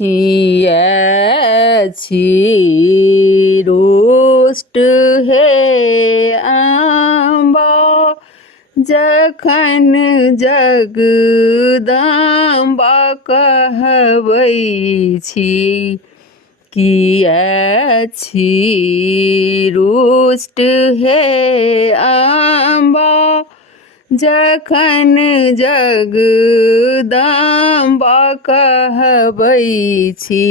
कियाछि रुष्ट हे अम्बा जखन जगदम्बा कहबै छी। कियाछि रुष्ट हे अम्बा जखन जगदम्बा कहबै छी।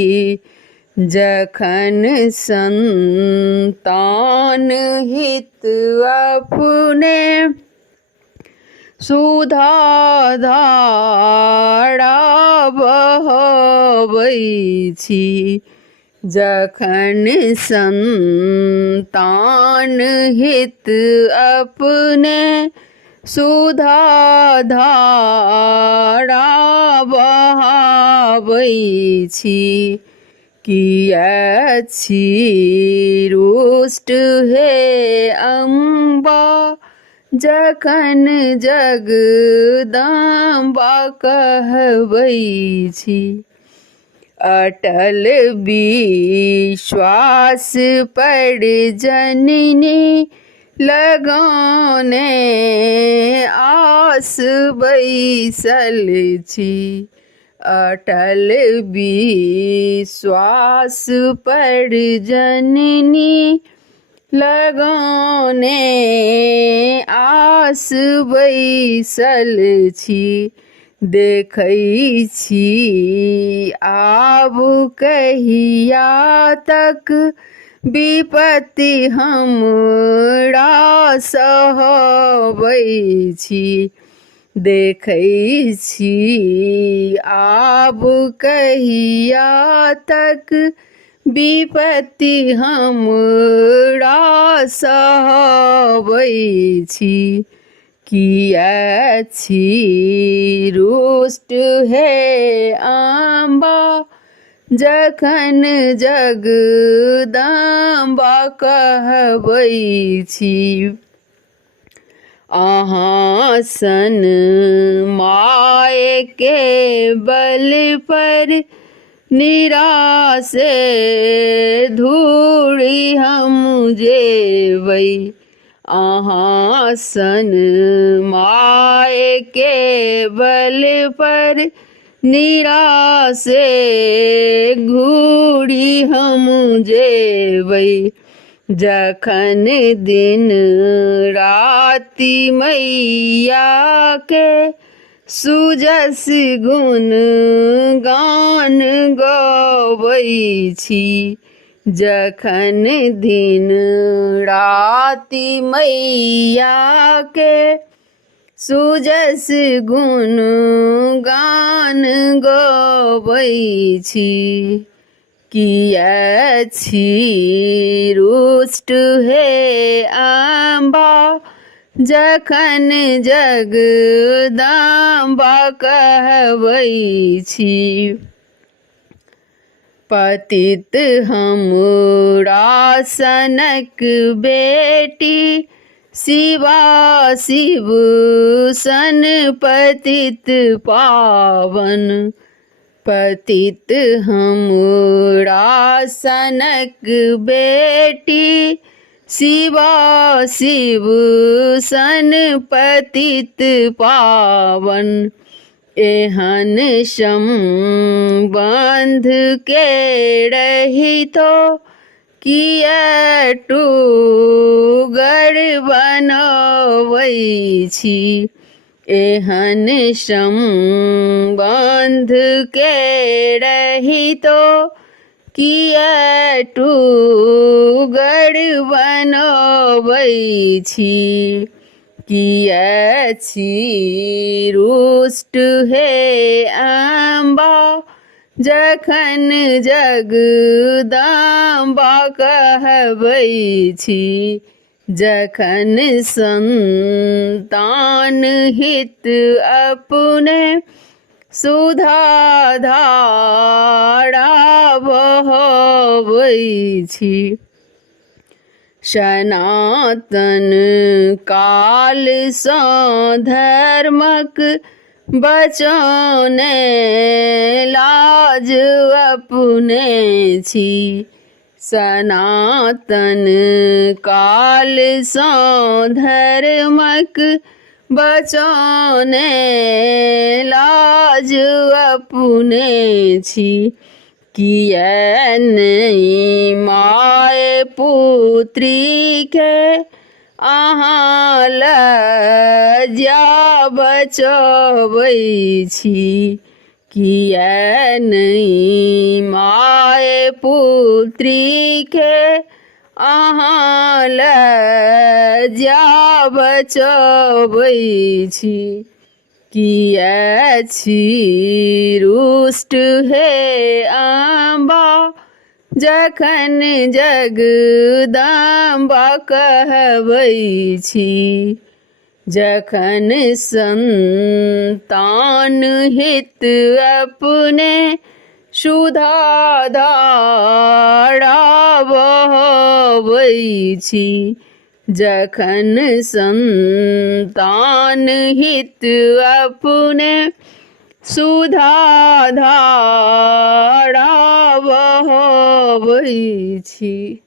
जखन संतान हित अपने सुधा धारा बहबै छी। जखन संतान हित अपने सुधा धारा बहाबै छी। कियाछि रुष्ट हे अम्बा जखन जगदम्बा कहबै छी। अटल विश्वास पर जननी लगाने आस बैसल छी। अटल विश्वास पर जननी लगाने आस बैसल छी। देखै छी आब कहिया तक विपत्ति हमरा सहबै छी। देखै छी आब कहिया तक विपत्ति हमरा सहबै छी। कियाछि रुष्ट हे अम्बा जखन जगदम्बा कहबै छी। अहाँ सन माय के बल पर निराशे धूड़ी हम जेबै। अहाँ सन माय के बल पर निराशे घूरी हम जेबै। जखन दिन राति मैया के सुजस गुण गान गबै छी। जखन दिन राति मैया के सुजस गुण गान गबै छी। कियाछि रुष्ट हे अम्बा जखन जगदम्बा कहबै छी। पतित हमरा सनक बेटी शिवा शिव सन पतित पावन। पतित हमरा सनक बेटी शिवा शिव सन पतित पावन। एहन संबंध के रहितो किया टूगर बनबै छी। एहन संबंध के रहितो किया टूगर बनबै छी। कियाछि रुष्ट हे अम्बा जखन जगदम्बा कहबै छी। जखन संतान हित अपने सुधा धारा बहबै छी। सनातन काल सँ धर्मक बचाने ला लाज अपने छी सनातन काल सँ धर्मक बचौने लाज अपने छी किया नहीं माय पुत्री के अहाँ लज्जा बचबै छी किया नहीं माय पुत्री के अहाँ लज्जा बचबै छी किया छी रुष्ट हे अम्बा जखन जगदम्बा कहबै छी जखन संतान हित अपने सुधा धारा बहबै छी जखन संतान हित अपने सुधा धारा बहबै छी।